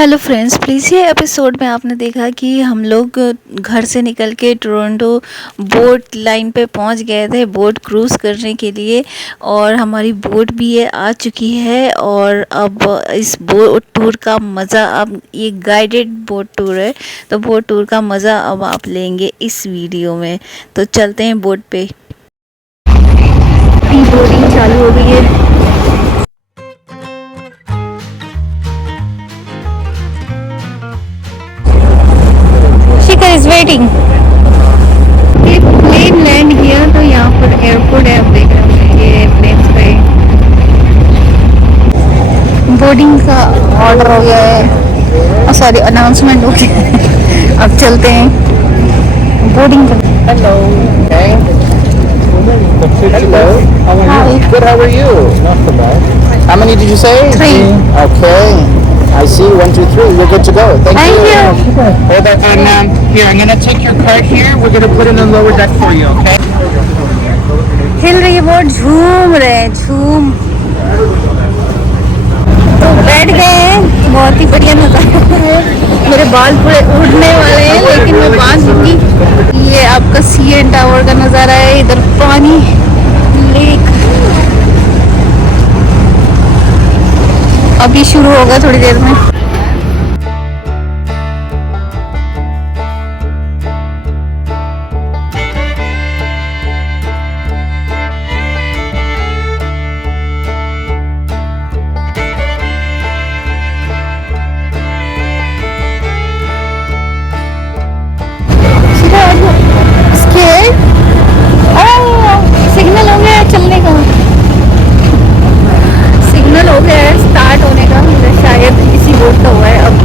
Hello friends, please ये episode में आपने देखा कि हम लोग घर से निकल के टोरंटो बोट लाइन पे पहुंच गए थे बोट क्रूज़ करने के लिए। और हमारी बोट भी ये आ चुकी है और अब इस बोट टूर का मज़ा, अब ये गाइडेड बोट टूर है तो बोट टूर का मज़ा अब आप लेंगे इस वीडियो में। तो चलते हैं बोट पे। बोटिंग चालू हो गई है। शिखर इज वेटिंग। ये प्लेन लैंड किया तो यहाँ पर एयरपोर्ट है, आप देख रहे हैं ये प्लेन पे बोर्डिंग का ऑर्डर हो गया है, सॉरी अनाउंसमेंट हो गया है। अब चलते हैं बोर्डिंग का। Hello. Okay. Hello. Hi. Good. How are you? Not so bad. How many did you say? 3. Okay. I see. 1, 2, 3. You're good to go. Thank you. Hold on. And here, I'm gonna take your card here. We're gonna put it in the lower deck for you. Okay. हिल रही है boat, झूम रहे हैं, झूम। तो बैठ गए हैं, बहुत ही बढ़िया नज़ारा है। मेरे बाल पूरे उड़ने वाले हैं लेकिन मैं बांध दूंगी। ये आपका CN टावर का नज़ारा है, इधर पानी, लेक। अभी शुरू होगा थोड़ी देर में। सिग्नल हो गया है चलने का, सिग्नल हो गया है स्टार्ट होने का। शायद इसी बोट का हुआ है। अब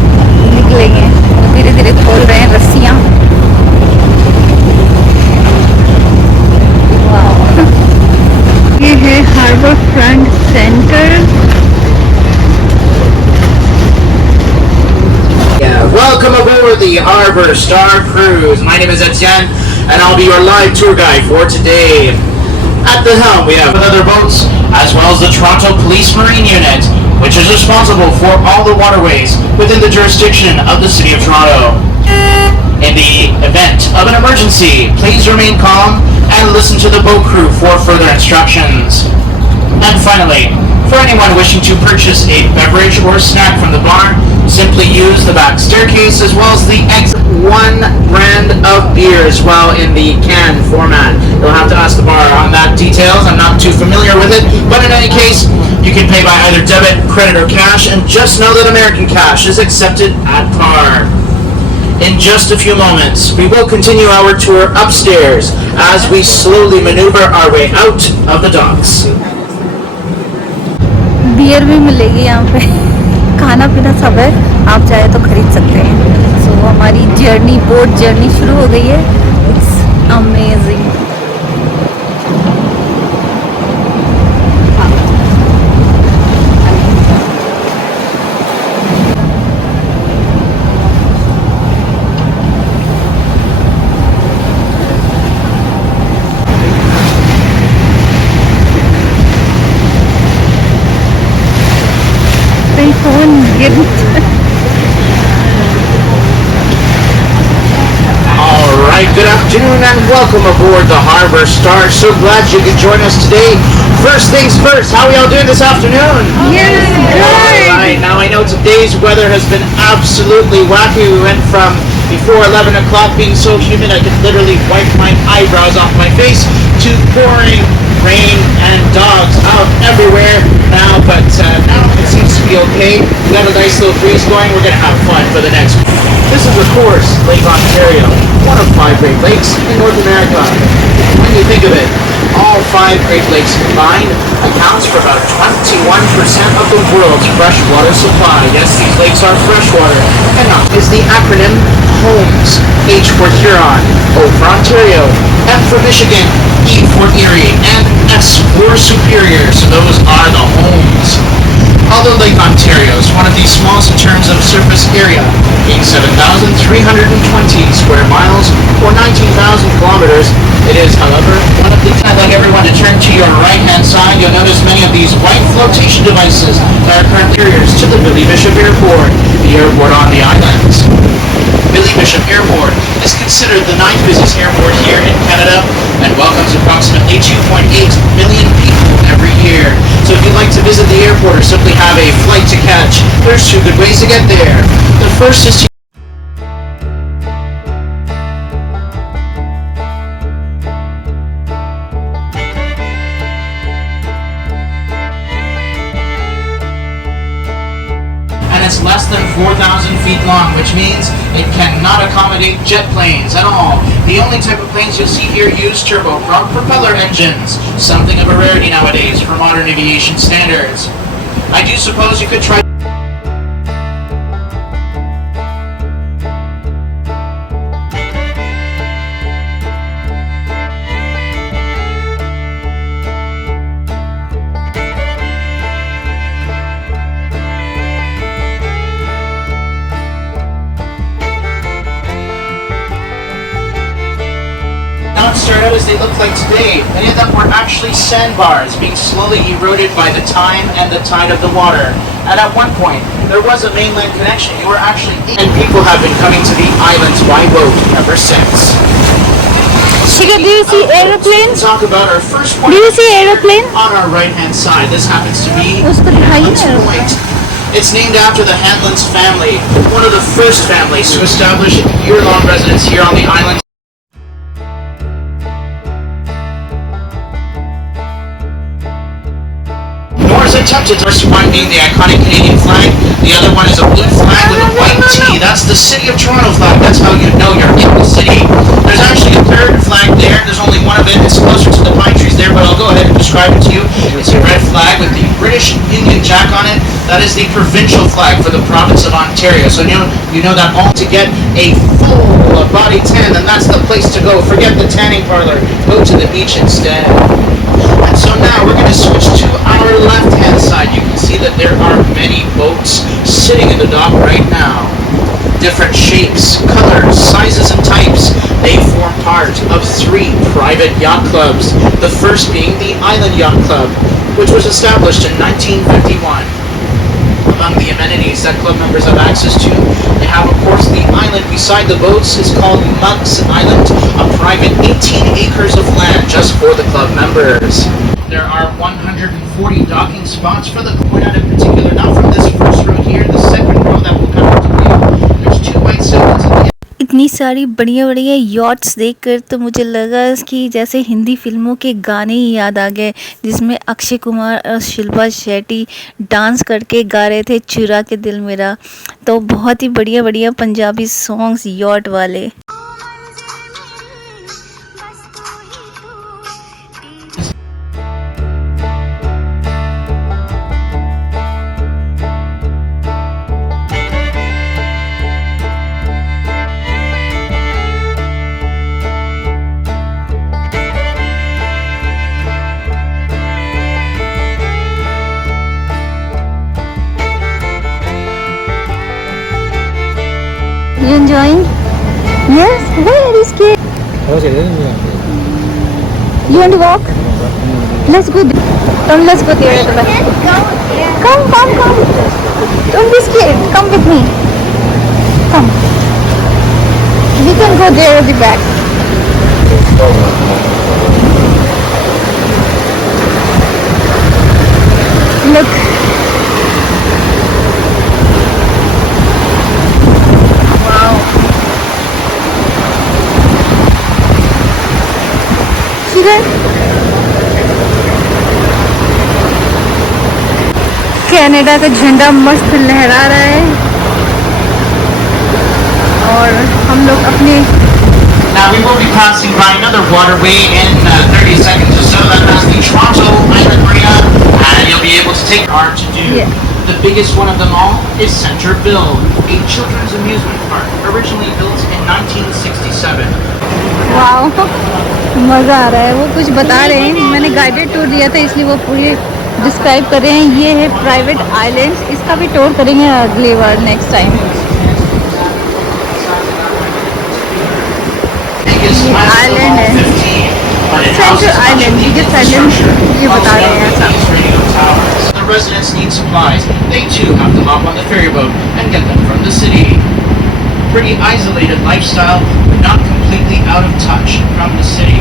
निकलेंगे, धीरे धीरे खोल रहे हैं रस्सियाँ। ये है Harbour Front Centre. Yeah. Welcome aboard the Harbor Star Cruise. My name is Etienne, and I'll be your live tour guide for today. At the helm, we have other boats, as well as the Toronto Police Marine Unit, which is responsible for all the waterways within the jurisdiction of the City of Toronto. In the event of an emergency, please remain calm and listen to the boat crew for further instructions. And finally, for anyone wishing to purchase a beverage or snack from the bar, simply use the back staircase as well as the exit. One brand of beer as well in the can format. You'll have to ask the bar on that details. I'm not too familiar with it, but in any case, you can pay by either debit, credit, or cash, and just know that American cash is accepted at bar. In just a few moments, we will continue our tour upstairs as we slowly maneuver our way out of the docks. Beer भी मिलेगी यहाँ पे, खाना पीना सब है, आप चाहे तो खरीद सकते हैं। सो हमारी जर्नी, बोट जर्नी शुरू हो गई है। It's amazing. फोन गिर Alright, good afternoon and welcome aboard the Harbor Star. So glad you could join us today. First things first, how are y'all doing this afternoon? Alright, now I know today's weather has been absolutely wacky. We went from before 11 o'clock being so humid I could literally wipe my eyebrows off my face to pouring rain and dogs out everywhere now, but now it seems to be okay. We got a nice little breeze going. We're going to have fun for the next. This is, of course, Lake Ontario, one of 5 Great Lakes in North America. When you think of it, all 5 Great Lakes combined accounts for about 21% of the world's freshwater supply. Yes, these lakes are freshwater. And is the acronym HOMES. H for Huron, O for Ontario, M for Michigan, E for Erie, and S for Superior. So those are the homes. Although Lake Ontario is one of the smallest in terms of surface area, being 7,320 square miles or 19,000 kilometers, it is, however, one of the... I'd like everyone to turn to your right-hand side. You'll notice many of these white floats flotation devices that are current carriers to the Billy Bishop Airport, the airport on the islands. Billy Bishop Airport is considered the 9th busiest airport here in Canada and welcomes approximately 2.8 million people every year. So if you'd like to visit the airport or simply have a flight to catch, there's 2 good ways to get there. The first is to it's less than 4,000 feet long, which means it cannot accommodate jet planes at all. The only type of planes you'll see here use turboprop propeller engines, something of a rarity nowadays for modern aviation standards. I do suppose you could try start out as they look like today. Many of them were actually sandbars being slowly eroded by the time and the tide of the water. And at one point, there was a mainland connection. You were actually and people have been coming to the islands by boat ever since. Shiga, do you see aeroplanes? Talk about our first point. Do you see aeroplane? On our right-hand side, this happens to be Usko dikhaiye Hanlon's na. Point. It's named after the Hanlon's family, one of the first families to establish year-long residence here on the island. Attempted first one being the iconic Canadian flag, the other one is a blue flag with a white T. That's the City of Toronto flag. That's how you know you're in the city. There's actually a third flag there. There's only one of it. It's closer to the pine trees there, but I'll go ahead and describe it to you. It's a red flag with the British Union Jack on it. That is the provincial flag for the province of Ontario. So you know that all to get a full body tan, then that's the place to go. Forget the tanning parlor. Go to the beach instead. And so now we're going to switch to our left-hand side. You can see that there are many boats sitting in the dock right now. Different shapes, colors, sizes, and types. They form part of 3 private yacht clubs. The first being the Island Yacht Club, which was established in 1951. Among the amenities that club members have access to, they have, of course, the island beside the boats is called Mugs Island, a private 18 acres of land just for the club members. There are 140 docking spots for the club in particular. Now from this first row here, the second row that will come into view, there's 2 white sailboats at the end. इतनी सारी बढ़िया बढ़िया yachts देखकर तो मुझे लगा कि जैसे हिंदी फिल्मों के गाने ही याद आ गए, जिसमें अक्षय कुमार और शिल्पा शेट्टी डांस करके गा रहे थे चुरा के दिल मेरा। तो बहुत ही बढ़िया बढ़िया पंजाबी सॉन्ग्स यॉट वाले। You enjoying? Yes? Where is kid? You want to walk? Let's go there. Come, let's go there at the back. Come. Don't be scared. Come with me. Come. We can go there at the back. Look. Canada का झंडा मस्त लहरा रहा है और हम लोग अपने Now we will be passing by another waterway in 30 seconds or so. That is the Toronto Island Marina, and you'll be able to take part to do. Yeah. The biggest one of them all is Centerville, a children's amusement park originally built in 1967. Wow, मज़ा आ रहा है। वो कुछ बता रहे हैं, मैंने guided tour दिया था इसलिए वो पूरी डिस्क्राइब कर रहे हैं। ये है प्राइवेट आइलैंड्स, इसका भी टूर करेंगे अगली बार नेक्स्ट टाइम। आइलैंड है सेंटर आइलैंड, बिगेस्ट आइलैंड ये बता रहे हैं ऐसा। need supplies, they too have to hop on the ferry boat and get them from the city. Pretty isolated lifestyle, but not completely out of touch from the city.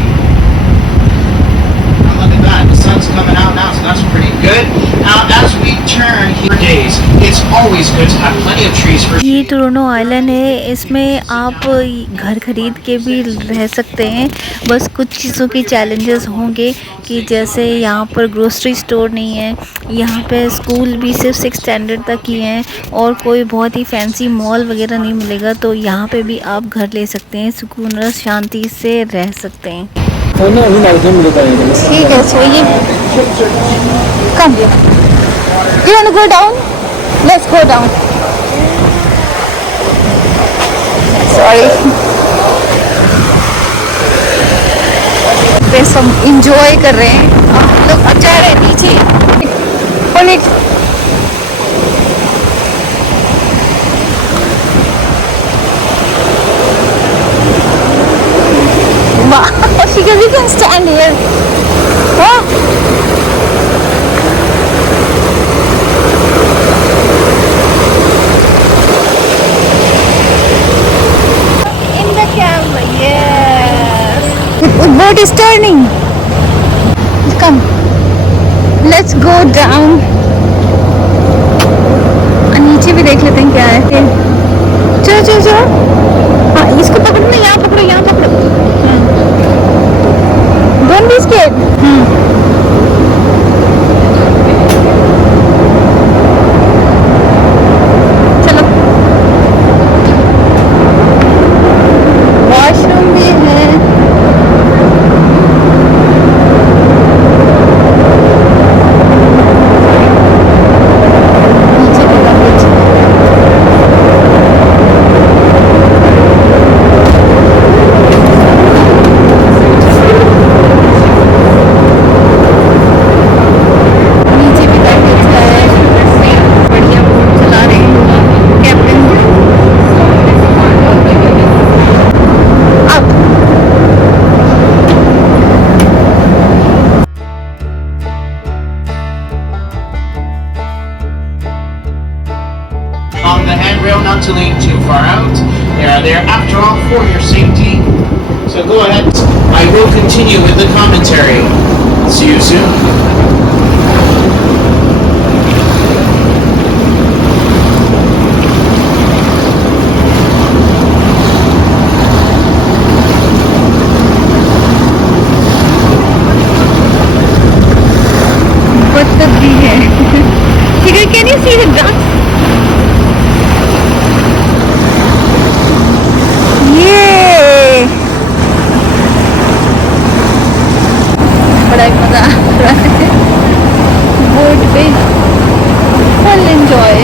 Now look at that, the sun's coming out now, so that's pretty good. Now as we turn here days, it's always good to have plenty of trees for ये Toronto island है, इसमें आप घर खरीद के भी रह सकते हैं। बस कुछ चीज़ों के चैलेंजेस होंगे कि जैसे यहाँ पर ग्रोसरी स्टोर नहीं है, यहाँ पे स्कूल भी सिर्फ 6 स्टैंडर्ड तक ही हैं और कोई बहुत ही फैंसी मॉल वगैरह नहीं मिलेगा। तो यहाँ पे भी आप घर ले सकते हैं, सुकून और शांति से रह सकते हैं। ठीक है, सो ये come you want to go down, let's go down. Sorry, पे सब इंजॉय कर रहे हैं, हम लोग अब जा रहे हैं नीचे। Because we can stand here. Oh. In the camera, yes. The boat is turning. Come, let's go down. नीचे भी देख लेते हैं क्या है। चलो चलो चलो, हाँ इसको पकड़ो ना, यहाँ पकड़ो, यहाँ पकड़ो। Don't be scared. चलो, वॉशरूम भी है। नीचे भी कुछ on the handrail, not to lean too far out. They are there after all for your safety. So go ahead. I will continue with the commentary. See you soon. बत्तख भी है। ठीक है, can you see the duck? बड़ा मजा आ रहा है boat पे, फुल एंजॉय।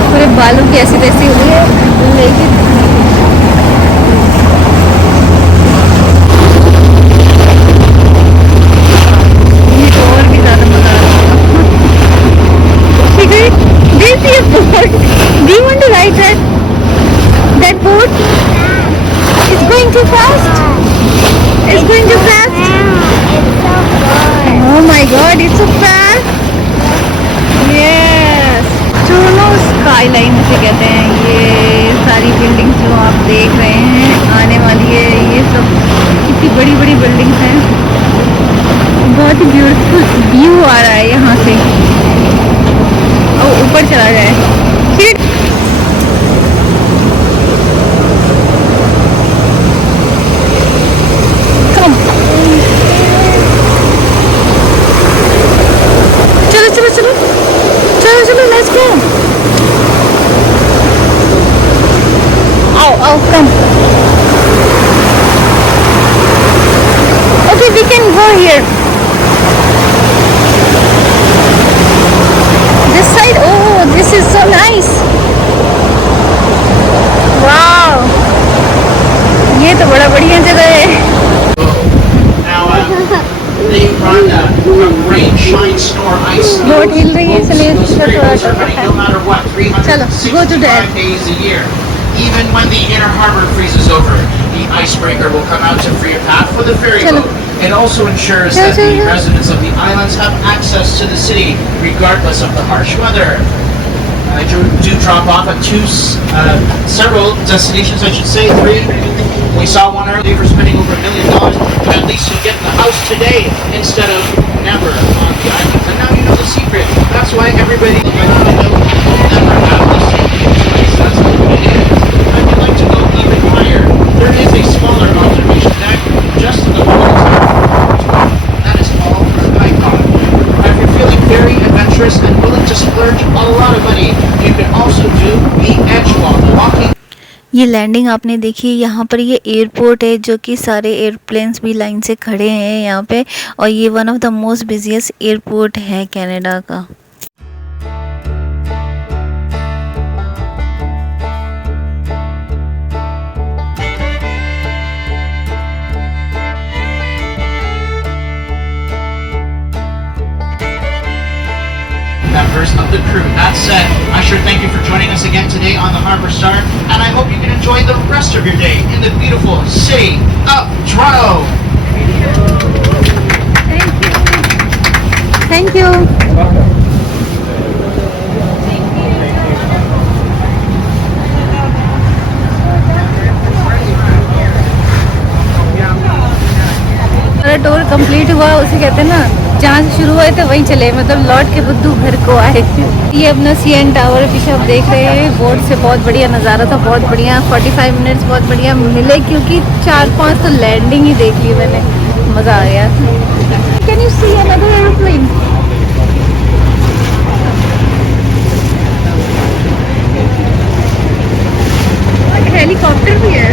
पूरे बालों की ऐसी तैसी हुई है लेकिन ये तो और भी ज्यादा मजा आ रहा है। ठीक है, this is boat, do you want to ride that boat? It's going to fast, it's going to fast. Oh my God, it's so fast. Yes. Toronto skyline इसे कहते हैं। ये सारी बिल्डिंग्स जो आप देख रहे हैं आने वाली है, ये सब कितनी बड़ी बड़ी बिल्डिंग्स हैं। बहुत ही ब्यूटीफुल व्यू आ रहा है यहाँ से। और ऊपर चला जाए। Come. Okay, we can go here. This side. Oh, this is so nice. Wow. ये तो बड़ा बढ़िया जगह है। बोट हिल रही है, इसलिए थोड़ा चलो go to that. Even when the inner harbor freezes over, the icebreaker will come out to free a path for the ferry boat. It also ensures that the residents of the islands have access to the city regardless of the harsh weather. I do drop off at several destinations, I should say, 3. We saw one earlier for spending over $1 million, but at least you get the house today instead of never on the islands. And now you know the secret. That's why everybody never have the same place. That's what it is. If you'd like to go even higher, there is a smaller observation deck just to the north. That is all for Icon. If you're feeling very adventurous and willing to splurge a lot of money, you can also do the edge walk, walking. ये landing आपने देखी, यहाँ पर ये airport है जो कि सारे एयरप्लेन्स भी लाइन से खड़े हैं यहाँ पे, और ये one of the most busiest airport है कनाडा का। Members of the crew. That said, I sure thank you for joining us again today on the Harbor Star, and I hope you can enjoy the rest of your day in the beautiful city of Toronto. Thank you. हमारा tour complete हुआ, उसे कहते हैं ना, जहाँ से शुरू हुए थे वहीं चले, मतलब लौट के बुद्धू घर को आए। ये अपना CN टावर पीछे आप देख रहे हैं, बोर्ड से बहुत बढ़िया नज़ारा था, बहुत बढ़िया। 45 मिनट्स बहुत बढ़िया मिले, क्योंकि 4-5 तो लैंडिंग ही देख ली मैंने, मज़ा आ गया। Can you see another aeroplane? Helicopter भी है,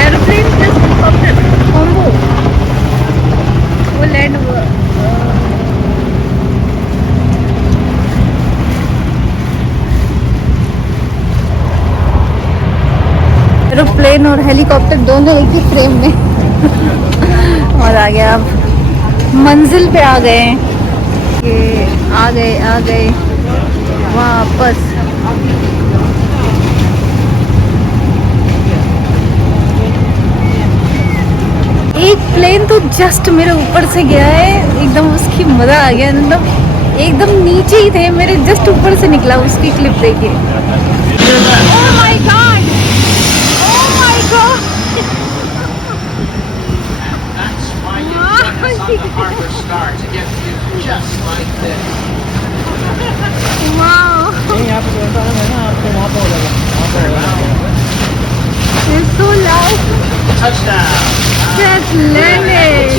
एरोप्लेन प्लस हेलीकॉप्टर कॉम्बो। वो लैंड हुआ। एरोप्लेन और हेलीकॉप्टर दोनों एक ही फ्रेम में। और आ गया, अब मंजिल पे आ गए, ये आ गए वापस। एक प्लेन तो जस्ट मेरे ऊपर से गया है, एकदम उसकी मजा आ गया, मतलब एकदम नीचे ही थे, मेरे जस्ट ऊपर से निकला, उसकी क्लिप देखिए। Oh my God, oh my God. That's why you join us on the Harbor Star to get views just like this. Wow, यहाँ पे बोलता है ना, आपको वहाँ पे हो जाएगा। It's so loud. Touchdown. Just landed.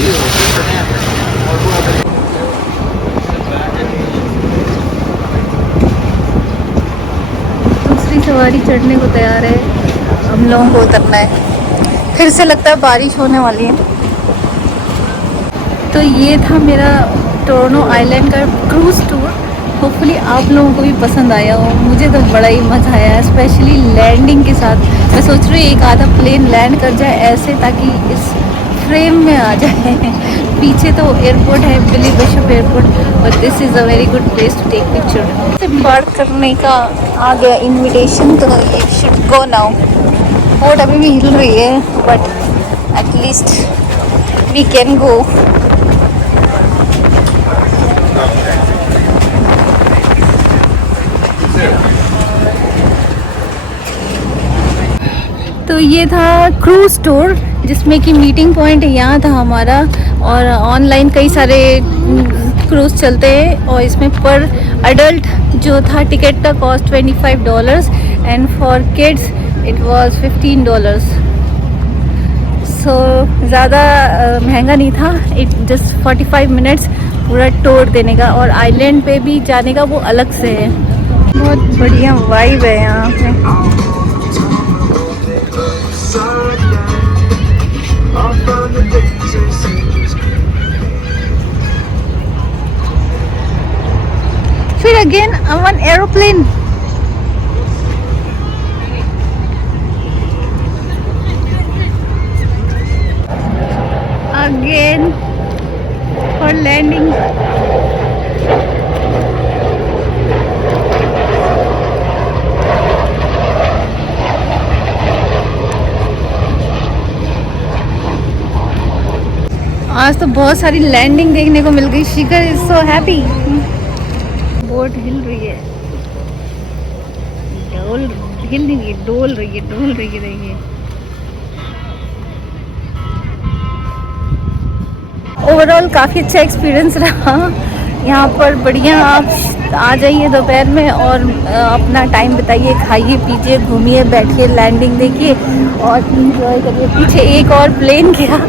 दूसरी सवारी चढ़ने को तैयार है, हम लोगों को उतरना है। फिर से लगता है बारिश होने वाली है। तो ये था मेरा टोरंटो आइलैंड का क्रूज़ टूर। होपफुली आप लोगों को भी पसंद आया हो, मुझे तो बड़ा ही मज़ा आया, स्पेशली लैंडिंग के साथ। मैं सोच रही हूँ एक आधा प्लेन लैंड कर जाए ऐसे, ताकि इस फ्रेम में आ जाए। पीछे तो एयरपोर्ट है, Billy Bishop airport, but this is a very good place to take picture. Embark करने का आ गया इनविटेशन, तो ये शुड गो नाउ। बोट अभी भी हिल रही है, but at least we can go. तो ये था क्रूज़ टूर, जिसमें कि मीटिंग पॉइंट यहाँ था हमारा, और ऑनलाइन कई सारे क्रूज़ चलते हैं, और इसमें पर अडल्ट जो था टिकट का cost $25 and for kids it was $15। सो ज़्यादा महंगा नहीं था, इट जस्ट 45 मिनट्स पूरा टूर देने का, और आइलैंड पे भी जाने का वो अलग से है। बहुत बढ़िया वाइब है यहाँ पे। फिर again one aeroplane. Again for landing. आज तो बहुत सारी लैंडिंग देखने को मिल गई। शिखर इज सो हैप्पी। बोट हिल रही है, हिल नहीं रही, डोल रही है, देखिए। ओवरऑल काफ़ी अच्छा एक्सपीरियंस रहा यहाँ पर। बढ़िया, आप आ जाइए दोपहर में और अपना टाइम बिताइए, खाइए पीजिए, घूमिए बैठिए, लैंडिंग देखिए और इंजॉय करिए। पीछे एक और प्लेन गया।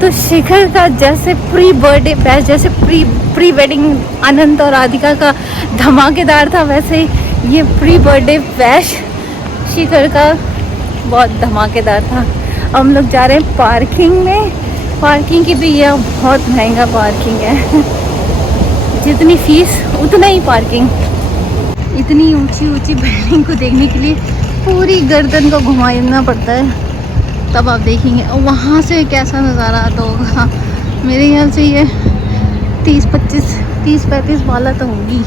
तो शिखर का जैसे प्री बर्थडे बैश, जैसे प्री वेडिंग अनंत और राधिका का धमाकेदार था, वैसे ये प्री बर्थडे बैश शिखर का बहुत धमाकेदार था। अब हम लोग जा रहे हैं पार्किंग में। पार्किंग की भी यह बहुत महंगा पार्किंग है। जितनी फीस उतना ही पार्किंग। इतनी ऊंची ऊंची बिल्डिंग को देखने के लिए पूरी गर्दन को घुमाना पड़ता है, तब आप देखेंगे। और वहाँ से कैसा नज़ारा आता होगा। मेरे ख्याल से ये 30-35 वाला तो होगी।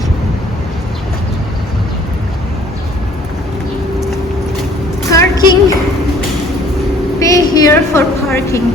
पार्किंग, पे हियर फॉर पार्किंग।